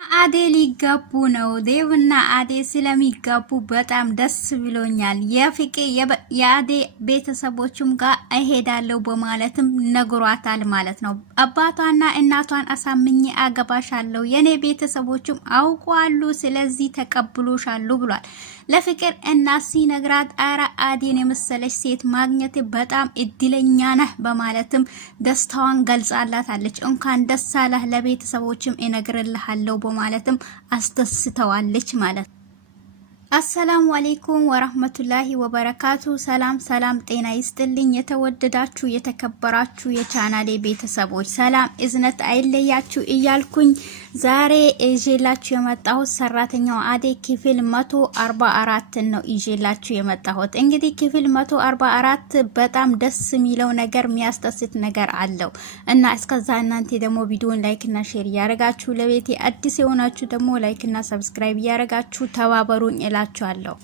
አዴ ሊጋቡ ነው። ዴቭና አዴ ስለሚጋቡ በጣም ደስ ብሎኛል። የአዴ ቤተሰቦችም ጋር እሄዳለሁ በማለትም ነግሯታል ማለት ነው። አባቷና እናቷን አሳምኜ አገባሻለሁ፣ የኔ ቤተሰቦችም አውቋሉ፣ ስለዚህ ተቀብሎሻሉ ብሏል። ለፍቅር እናት ሲነግራት አረ አዴን የመሰለች ሴት ማግኘት በጣም እድለኛ ነህ በማለትም ደስታዋን ገልጻላታለች። እንኳን ደስ አለህ ለቤተሰቦችም እነግርልሃለሁ በማለትም አስደስተዋለች ማለት ነው። አሰላሙ አለይኩም ወራህመቱላሂ ወበረካቱ። ሰላም ጤና ይስጥልኝ። የተወደዳችሁ የተከበራችሁ የቻናሌ ቤተሰቦች ሰላም እዝነት አይለያችሁ እያልኩኝ ዛሬ እጄላችሁ የመጣሁት ሰራተኛው አዴ ክፍል 144 ነው እጄላችሁ የመጣሁት። እንግዲህ ክፍል 144 በጣም ደስ የሚለው ነገር የሚያስደስት ነገር አለው እና እስከዛ እናንተ ደግሞ ቪዲዮን ላይክ እና ሼር ያረጋችሁ፣ ለቤቴ አዲስ የሆናችሁ ደግሞ ላይክ እና ሰብስክራይብ ያረጋችሁ ተባበሩኝ እላችኋለሁ።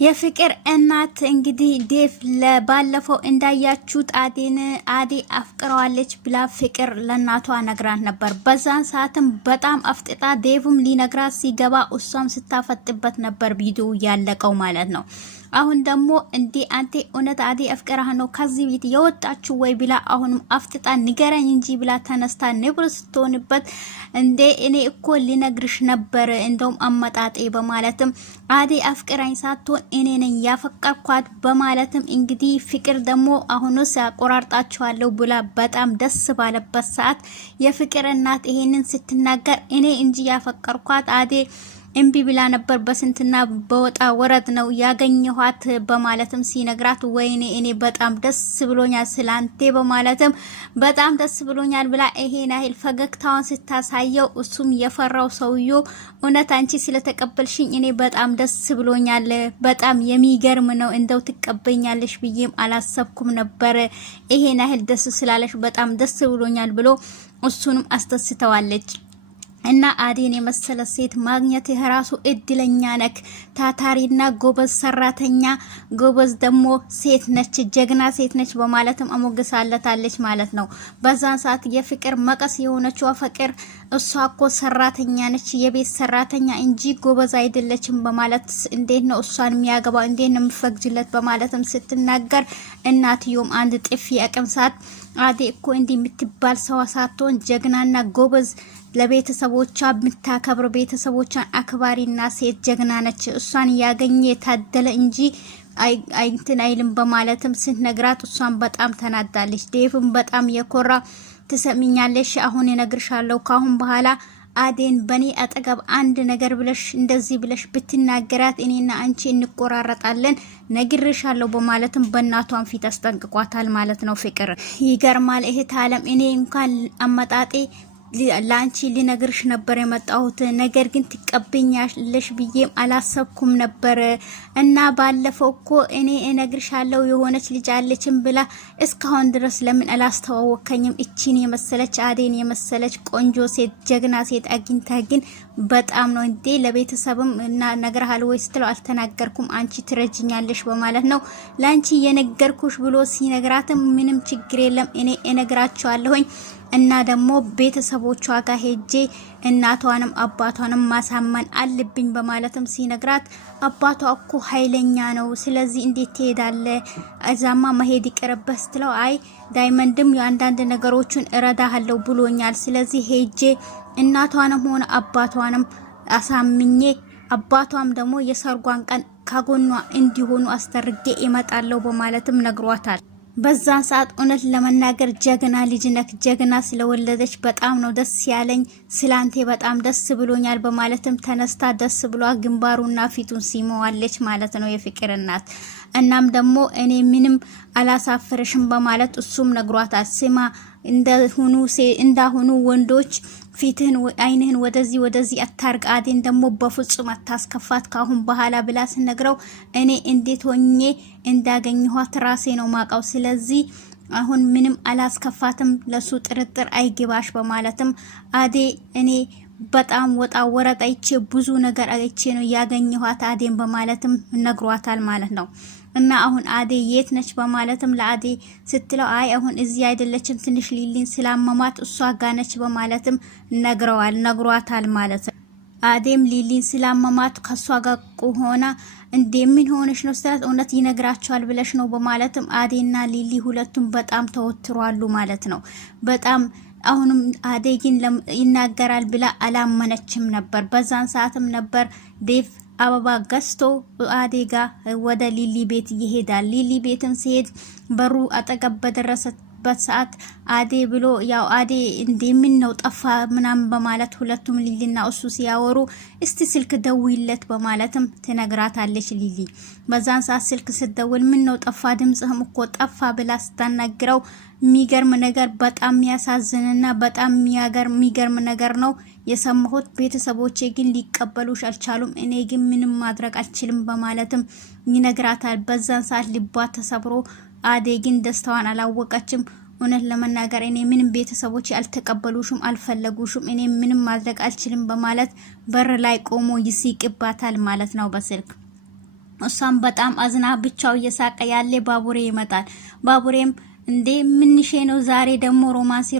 የፍቅር እናት እንግዲህ ዴቭ ለባለፈው እንዳያችሁት አዴ አፍቅረዋለች ብላ ፍቅር ለናቷ ነግራት ነበር። በዛን ሰዓትም በጣም አፍጥጣ ዴቭም ሊነግራት ሲገባ እሷም ስታፈጥበት ነበር ቪዲዮ ያለቀው ማለት ነው። አሁን ደግሞ እንዴ አንተ እውነት አዴ አፍቅራህ ነው ከዚህ ቤት የወጣችሁ ወይ ብላ አሁንም አፍጥጣ ንገረኝ እንጂ ብላ ተነስታ ንብር ስትሆንበት እንዴ እኔ እኮ ሊነግርሽ ነበር እንደውም አመጣጤ በማለትም አዴ አፍቅራኝ ሳትሆን እኔ ነኝ ያፈቀርኳት በማለትም እንግዲህ ፍቅር ደግሞ አሁንስ ያቆራርጣችኋለሁ ብላ በጣም ደስ ባለበት ሰዓት የፍቅር እናት ይሄንን ስትናገር እኔ እንጂ ያፈቀርኳት አዴ እምቢ ብላ ነበር፣ በስንትና በወጣ ወረድ ነው ያገኘኋት በማለትም ሲነግራት ወይኔ እኔ በጣም ደስ ብሎኛል ስላንቴ በማለትም በጣም ደስ ብሎኛል ብላ ይሄን ያህል ፈገግታዋን ስታሳየው እሱም የፈራው ሰውዮ እውነት አንቺ ስለተቀበልሽኝ እኔ በጣም ደስ ብሎኛል፣ በጣም የሚገርም ነው፣ እንደው ትቀበኛለሽ ብዬም አላሰብኩም ነበር፣ ይሄን ያህል ደስ ስላለሽ በጣም ደስ ብሎኛል ብሎ እሱንም አስደስተዋለች። እና አዴን የመሰለ ሴት ማግኘት የራሱ እድለኛ ነክ፣ ታታሪና ጎበዝ ሰራተኛ፣ ጎበዝ ደግሞ ሴት ነች፣ ጀግና ሴት ነች በማለትም አሞግሳለታለች ማለት ነው። በዛን ሰዓት የፍቅር መቀስ የሆነችው ፍቅር እሷ እኮ ሰራተኛ ነች፣ የቤት ሰራተኛ እንጂ ጎበዝ አይደለችም በማለት እንዴት ነው እሷን የሚያገባው፣ እንዴት ነው የሚፈቅጅለት በማለትም ስትናገር እናትዮም አንድ ጥፊ አቅምሳት አዴ እኮ እንዲህ የምትባል ሰው ሳትሆን ጀግናና ጎበዝ ለቤተሰቦቿ የምታከብር ቤተሰቦቿን አክባሪና ሴት ጀግና ነች፣ እሷን ያገኘ የታደለ እንጂ አይንትን አይልም በማለትም ስትነግራት እሷን በጣም ተናዳለች። ዴቭም በጣም የኮራ ትሰሚኛለሽ፣ አሁን እነግርሻለሁ ካሁን በኋላ አዴን በኔ አጠገብ አንድ ነገር ብለሽ እንደዚህ ብለሽ ብትናገራት እኔና አንቺ እንቆራረጣለን ነግርሻለሁ በማለትም በእናቷን ፊት አስጠንቅቋታል ማለት ነው። ፍቅር ይገርማል። እህት አለም እኔ እንኳን አመጣጤ ላንቺ ሊነግርሽ ነበር የመጣሁት፣ ነገር ግን ትቀበኛለሽ ብዬም አላሰብኩም ነበር እና ባለፈው እኮ እኔ እነግርሻለሁ የሆነች ልጅ አለችም ብላ እስካሁን ድረስ ለምን አላስተዋወከኝም? እቺን የመሰለች አዴን የመሰለች ቆንጆ ሴት ጀግና ሴት አግኝታ ግን በጣም ነው እንዴ ለቤተሰብም እና ነግረሃል ወይ ስትለው አልተናገርኩም፣ አንቺ ትረጅኛለሽ በማለት ነው ላንቺ የነገርኩሽ ብሎ ሲነግራትም ምንም ችግር የለም እኔ እነግራቸዋለሁኝ እና ደግሞ ቤተሰቦቿ ጋር ሄጄ እናቷንም አባቷንም ማሳመን አለብኝ በማለትም ሲነግራት አባቷ እኮ ኃይለኛ ነው፣ ስለዚህ እንዴት ትሄዳለ? እዛማ መሄድ ይቀርበህ ስትለው አይ ዳይመንድም የአንዳንድ ነገሮችን እረዳሃለሁ ብሎኛል፣ ስለዚህ ሄጄ እናቷንም ሆነ አባቷንም አሳምኜ አባቷም ደግሞ የሰርጓን ቀን ከጎኗ እንዲሆኑ አስተርጌ ይመጣለሁ በማለትም ነግሯታል። በዛን ሰዓት እውነት ለመናገር ጀግና ልጅ ነክ፣ ጀግና ስለወለደች በጣም ነው ደስ ያለኝ፣ ስላንቴ በጣም ደስ ብሎኛል በማለትም ተነስታ ደስ ብሏ ግንባሩና ፊቱን ሲመዋለች ማለት ነው የፍቅር እናት። እናም ደግሞ እኔ ምንም አላሳፈረሽም በማለት እሱም ነግሯታል። ስማ እንዳሁኑ ወንዶች ፊትህን አይንህን ወደዚህ አታርቅ፣ አዴን ደግሞ በፍጹም አታስከፋት ካሁን በኋላ ብላ ስነግረው እኔ እንዴት ሆኜ እንዳገኘኋት ራሴ ነው ማቃው፣ ስለዚህ አሁን ምንም አላስከፋትም፣ ለሱ ጥርጥር አይግባሽ በማለትም አዴ እኔ በጣም ወጣ ወረጥ አይቼ ብዙ ነገር አይቼ ነው ያገኘኋት አዴን በማለትም ነግሯታል ማለት ነው። እና አሁን አዴ የት ነች በማለትም ለአዴ ስትለው አይ አሁን እዚህ አይደለችም ትንሽ ሊሊን ስላመማት እሷ ጋር ነች በማለትም ነግሯታል ማለት ነው። አዴም ሊሊን ስላመማት ከሷ ጋር ሆና እንደምን ሆነሽ ነው ስላት እውነት ይነግራቸዋል ብለሽ ነው በማለትም አዴና ሊሊ ሁለቱም በጣም ተወትሯሉ ማለት ነው። በጣም አሁንም አዴ ግን ይናገራል ብላ አላመነችም ነበር። በዛን ሰዓትም ነበር ዴቭ አበባ ገዝቶ አዴ ጋር ወደ ሊሊ ቤት ይሄዳል። ሊሊ ቤትም ሲሄድ በሩ አጠገብ በደረሰበት ሰዓት አዴ ብሎ ያው አዴ እንደምን ነው ጠፋ ምናምን በማለት ሁለቱም ሊሊና እሱ ሲያወሩ እስቲ ስልክ ደውይለት በማለትም ትነግራታለች ሊሊ። በዛን ሰዓት ስልክ ስትደውል ምን ነው ጠፋ ድምጽህም እኮ ጠፋ ብላ ስታናግረው የሚገርም ነገር በጣም ያሳዝንና በጣም የሚገርም ነገር ነው የሰማሁት። ቤተሰቦቼ ግን ሊቀበሉሽ አልቻሉም፣ እኔ ግን ምንም ማድረግ አልችልም በማለትም ይነግራታል። በዛን ሰዓት ልቧ ተሰብሮ አዴ ግን ደስታዋን አላወቀችም። እውነት ለመናገር እኔ ምንም ቤተሰቦቼ አልተቀበሉሽም፣ አልፈለጉሽም፣ እኔ ምንም ማድረግ አልችልም በማለት በር ላይ ቆሞ ይስቅባታል ማለት ነው በስልክ። እሷም በጣም አዝና ብቻው እየሳቀ ያለ ባቡሬ ይመጣል። ባቡሬም እንዴ ምንሼ ነው ዛሬ ደግሞ ሮማንሲ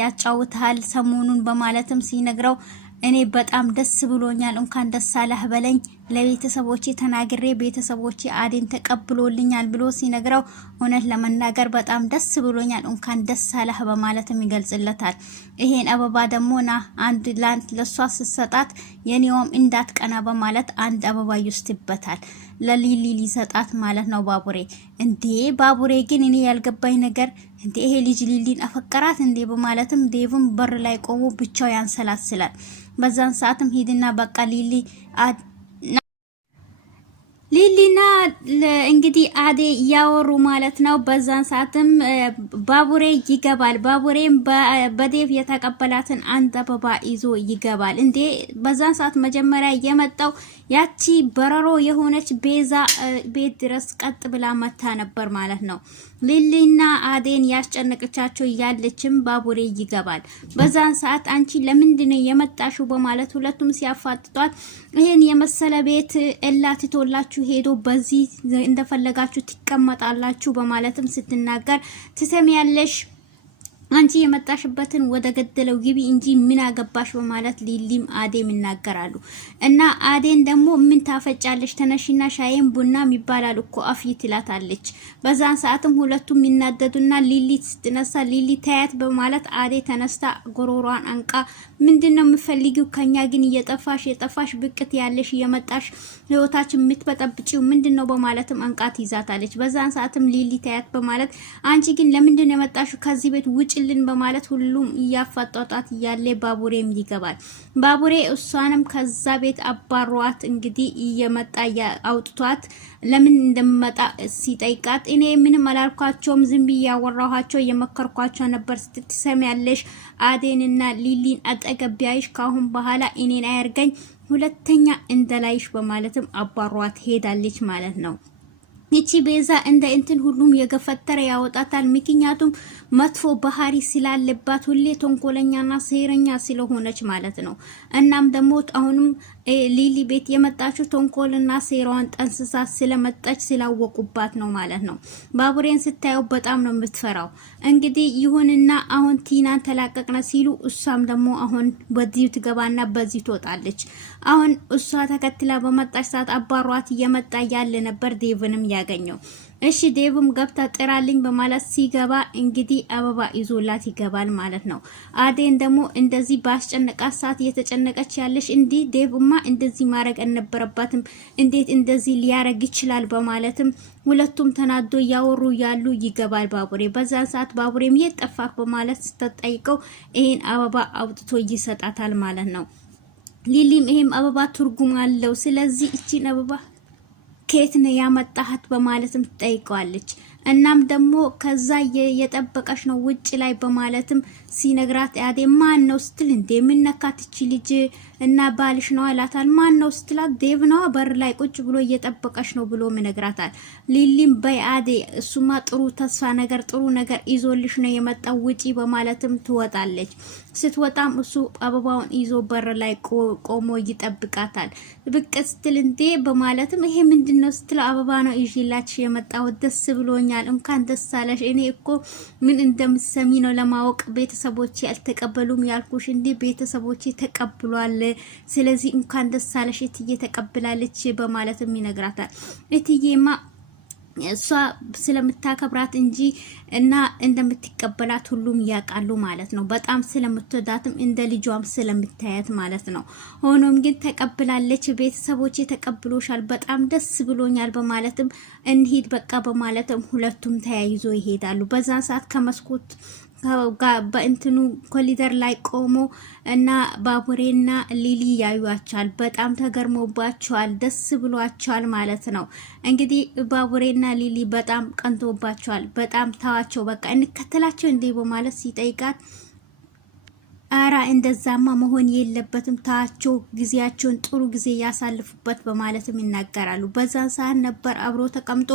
ያጫውታል ሰሞኑን በማለትም ሲነግረው እኔ በጣም ደስ ብሎኛል እንኳን ደስ አለህ በለኝ ለቤተሰቦቼ ተናግሬ ቤተሰቦቼ አዴን ተቀብሎልኛል ብሎ ሲነግረው እውነት ለመናገር በጣም ደስ ብሎኛል እንኳን ደስ አለህ በማለትም ይገልጽለታል። ይሄን አበባ ደግሞ ና አንድ ላንት ለሷ ስሰጣት የኔውም እንዳትቀና በማለት አንድ አበባ ይወስድበታል ለሊሊ ሊሰጣት ማለት ነው ባቡሬ። እንዴ ባቡሬ ግን እኔ ያልገባኝ ነገር እንዴ ይሄ ልጅ ሊሊን አፈቀራት እንዴ በማለትም ዴቭም በር ላይ ቆሞ ብቻው ያንሰላስላል። በዛን ሰዓትም ሂድና በቃ ሊሊና እንግዲህ አዴ ያወሩ ማለት ነው። በዛን ሰዓትም ባቡሬ ይገባል። ባቡሬም በዴቭ የተቀበላትን አንድ አበባ ይዞ ይገባል። እንዴ በዛን ሰዓት መጀመሪያ የመጣው ያቺ በረሮ የሆነች ቤዛ ቤት ድረስ ቀጥ ብላ መታ ነበር ማለት ነው። ሊሊና አዴን ያስጨነቀቻቸው ያለችም ባቡሬ ይገባል። በዛን ሰዓት አንቺ ለምንድነው የመጣሽው በማለት ሁለቱም ሲያፋጥጧት ይሄን የመሰለ ቤት እላትቶላችሁ ሄዶ በዚህ እንደፈለጋችሁ ትቀመጣላችሁ በማለትም ስትናገር ትሰሚያለሽ አንቺ የመጣሽበትን ወደ ገደለው ግቢ እንጂ ምን አገባሽ በማለት ሊሊም አዴም ይናገራሉ። እና አዴን ደግሞ ምን ታፈጫለሽ ተነሽና ሻይም ቡና ይባላል እኮ አፍይ ትላታለች። በዛን ሰዓትም ሁለቱም ይናደዱና ሊሊ ስትነሳ ሊሊ ታያት በማለት አዴ ተነስታ ጎሮሯን አንቃ ምንድነው የምፈልጊው ከኛ ግን የጠፋሽ ብቅት ያለሽ የመጣሽ ህይወታችን የምትበጠብጪው ምንድነው በማለትም አንቃት ይዛታለች። በዛን ሰዓትም ሊሊ ታያት በማለት አንቺ ግን ለምንድነው የመጣሽው ከዚህ ቤት ውጭ ልን በማለት ሁሉም ያፋጣጣት ያለ ባቡሬም ይገባል። ባቡሬ እሷንም ከዛ ቤት አባሯት እንግዲህ እየመጣ አውጥቷት ለምን እንደመጣ ሲጠይቃት እኔ ምንም አላልኳቸውም ዝም ብዬ ያወራኋቸው የመከርኳቸው ነበር ስትሰሚያለሽ አዴንና ሊሊን አጠገቢያይሽ ካሁን በኋላ እኔን አያርገኝ ሁለተኛ እንደላይሽ በማለትም አባሯት ሄዳለች ማለት ነው። ይቺ ቤዛ እንደ እንትን ሁሉም የገፈተረ ያወጣታል። ምክንያቱም መጥፎ ባህሪ ስላለባት ሁሌ ተንኮለኛና ሴረኛ ስለሆነች ማለት ነው። እናም ደግሞ አሁንም ሊሊ ቤት የመጣችው ተንኮልና ሴራዋን ጠንስሳ ስለመጣች ስላወቁባት ነው ማለት ነው። ባቡሬን ስታየው በጣም ነው የምትፈራው። እንግዲህ ይሁንና አሁን ቲናን ተላቀቅነ ሲሉ እሷም ደግሞ አሁን በዚህ ትገባና በዚህ ትወጣለች። አሁን እሷ ተከትላ በመጣች ሰዓት አባሯት እየመጣ ያለ ነበር ዴቭንም ያገኘው። እሺ ዴቭም ገብታ ጥራልኝ በማለት ሲገባ እንግዲህ አበባ ይዞላት ይገባል ማለት ነው። አዴን ደግሞ እንደዚህ ባስጨነቃት ሰዓት እየተጨነቀች ያለሽ እንዲ ዴቭማ እንደዚህ ማድረግ አልነበረባትም እንዴት እንደዚህ ሊያረግ ይችላል በማለትም ሁለቱም ተናዶ ያወሩ ያሉ ይገባል ባቡሬ። በዛን ሰዓት ባቡሬም የጠፋክ በማለት ስትጠይቀው ይሄን አበባ አውጥቶ ይሰጣታል ማለት ነው። ሊሊም ይሄም አበባ ትርጉም አለው ስለዚህ እቺን አበባ ከየት ነው ያመጣሃት በማለትም ትጠይቀዋለች። እናም ደግሞ ከዛ የጠበቀሽ ነው ውጭ ላይ በማለትም ሲነግራት አዴ ማን ነው ስትል እንዴ ምን ነካት እቺ ልጅ እና ባልሽ ነው አላታል። ማን ነው ስትላት ዴቭ ነው በር ላይ ቁጭ ብሎ እየጠበቀሽ ነው ብሎ ምነግራታል። ሊሊም በይ አዴ እሱማ ጥሩ ተስፋ ነገር ጥሩ ነገር ይዞልሽ ነው የመጣው ውጪ በማለትም ትወጣለች። ስትወጣም እሱ አበባውን ይዞ በር ላይ ቆሞ ይጠብቃታል። ብቅ ስትል እንዴ በማለትም ይሄ ምንድነው ስትል አበባ ነው ይዤላችሁ የመጣው ደስ ብሎኛል ብሎኛል እንኳን ደስ አለሽ እኔ እኮ ምን እንደምትሰሚ ነው ለማወቅ ቤተሰቦቼ አልተቀበሉም ያልኩሽ እንዴ ቤተሰቦቼ ተቀብሏል ስለዚህ እንኳን ደስ አለሽ እትዬ ተቀብላለች በማለትም ይነግራታል እትዬማ እሷ ስለምታከብራት እንጂ እና እንደምትቀበላት ሁሉም ያቃሉ ማለት ነው በጣም ስለምትወዳትም እንደ ልጇም ስለምታያት ማለት ነው ሆኖም ግን ተቀብላለች ቤተሰቦቼ ተቀብሎሻል በጣም ደስ ብሎኛል በማለትም እንሂድ በቃ በማለትም ሁለቱም ተያይዞ ይሄዳሉ በዛን ሰዓት ከመስኮት በእንትኑ ኮሊደር ላይ ቆሞ እና ባቡሬና ሊሊ ያዩዋቸዋል በጣም ተገርሞባቸዋል ደስ ብሏቸዋል ማለት ነው እንግዲህ ባቡሬና ሊሊ በጣም ቀንቶባቸዋል በጣም ታዋቸው በቃ እንከተላቸው እንዴ በማለት ሲጠይቃት አራ እንደዛማ መሆን የለበትም ታቸው ጊዜያቸውን ጥሩ ጊዜ ያሳልፉበት በማለትም ይናገራሉ በዛን ሰዓት ነበር አብሮ ተቀምጦ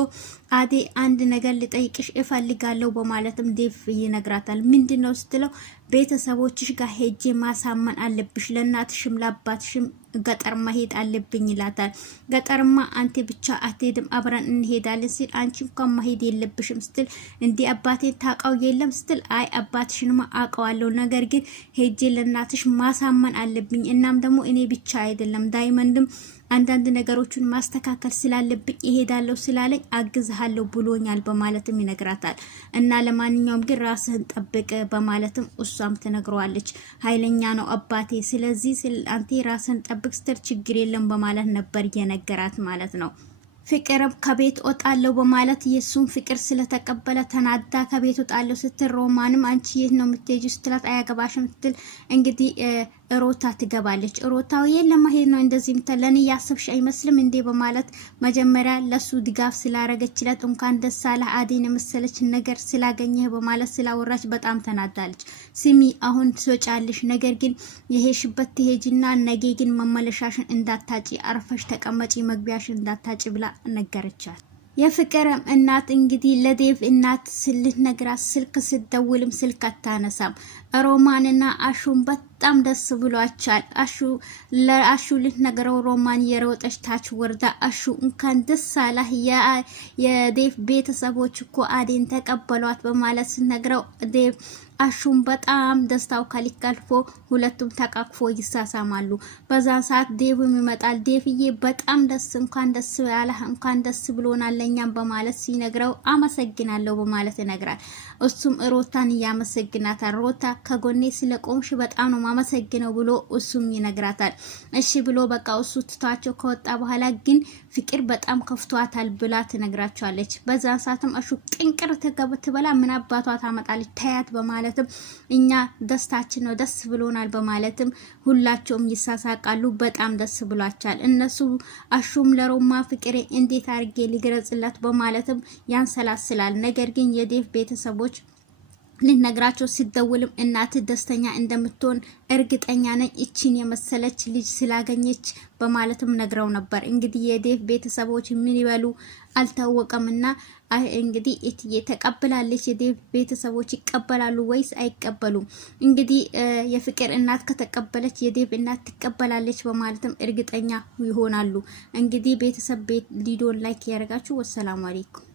አዴ አንድ ነገር ልጠይቅሽ እፈልጋለሁ በማለትም ዴቭ ይነግራታል ምንድነው ስትለው ቤተሰቦችሽ ጋር ሄጄ ማሳመን አለብሽ ለናትሽም ለአባትሽም ገጠር መሄድ አለብኝ ይላታል ገጠርማ አንተ ብቻ አትሄድም አብረን እንሄዳለን ሲል አንቺ እንኳን መሄድ የለብሽም ስትል እንዴ አባቴን ታውቀው የለም ስትል አይ አባትሽንማ አውቀዋለሁ ነገር ግን ሄጄ ለናትሽ ማሳመን አለብኝ እናም ደግሞ እኔ ብቻ አይደለም ዳይመንድም አንዳንድ ነገሮችን ማስተካከል ስላለብኝ ይሄዳለሁ ስላለኝ አግዝሃለሁ ብሎኛል በማለትም ይነግራታል እና ለማንኛውም ግን ራስህን ጠብቅ በማለትም እሷም ትነግረዋለች ኃይለኛ ነው አባቴ ስለዚህ አንተ ራስህን ጠብቅ ስትል ችግር የለም በማለት ነበር የነገራት ማለት ነው ፍቅርም ከቤት ወጣለው በማለት የሱን ፍቅር ስለተቀበለ ተናዳ ከቤት ወጣለው ስትል ሮማንም አንቺ የት ነው የምትሄጂው ስትላት አያገባሽም ስትል እንግዲህ ሮታ ትገባለች ሮታው የለማሄድ ነው እንደዚህ ምትለኔ ያሰብሽ አይመስልም እንዴ በማለት መጀመሪያ ለሱ ድጋፍ ስላረገችለት እንኳን ደስ አለህ አዴን የመሰለች ነገር ስላገኘህ በማለት ስላወራች በጣም ተናዳለች ስሚ አሁን ትወጫለሽ ነገር ግን የሄሽበት ትሄጂና ነገ ግን መመለሻሽን እንዳታጪ አርፈሽ ተቀመጪ መግቢያሽን እንዳታጪ ብላ ነገረቻት የፍቅርም እናት እንግዲህ ለዴቭ እናት ልትነግራት ስልክ ስትደውልም ስልክ አታነሳም ሮማንና አሹን በጣም ደስ ብሏቸዋል አሹ ልትነግረው ሮማን የሮጠች ታች ወርዳ አሹ እንኳን ደስ አለህ የዴቭ ቤተሰቦች እኮ አዴን ተቀበሏት በማለት ስትነግረው ዴቭ አሹን በጣም ደስታው ከሊከልፎ ሁለቱም ተቃቅፎ ይሳሳማሉ በዛን ሰዓት ዴቭም ይመጣል ዴቭዬ በጣም ደስ እንኳን ደስ ያለህ እንኳን ደስ ብሎናል ለኛም በማለት ሲነግረው አመሰግናለሁ በማለት ይነግራል እሱም ሮታን ያመሰግናታል ሮታ ከጎኔ ስለቆምሽ በጣም ነው ማመሰግነው ብሎ እሱም ይነግራታል እሺ ብሎ በቃ እሱ ትቷቸው ከወጣ በኋላ ግን ፍቅር በጣም ከፍቷታል ብላ ትነግራቸዋለች በዛን ሰዓትም አሹ ጥንቅር ተገበትበላ ምን አባቷ ታመጣለች ታያት በማለት እኛ ደስታችን ነው ደስ ብሎናል በማለትም ሁላቸውም ይሳሳቃሉ በጣም ደስ ብሏቸዋል እነሱ አሹም ለሮማ ፍቅሬ እንዴት አርጌ ሊገረጽላት በማለትም ያንሰላስላል ነገር ግን የዴቭ ቤተሰቦች ልነግራቸው ሲደውልም እናት ደስተኛ እንደምትሆን እርግጠኛ ነኝ እቺን የመሰለች ልጅ ስላገኘች በማለትም ነግረው ነበር እንግዲህ የዴቭ ቤተሰቦች ምን ይበሉ አልታወቀምና እንግዲህ እትዬ ተቀበላለች የዴቭ ቤተሰቦች ይቀበላሉ ወይስ አይቀበሉም እንግዲህ የፍቅር እናት ከተቀበለች የዴቭ እናት ትቀበላለች በማለትም እርግጠኛ ይሆናሉ እንግዲህ ቤተሰብ ቪዲዮን ላይክ ያደርጋችሁ ወሰላሙ አለይኩም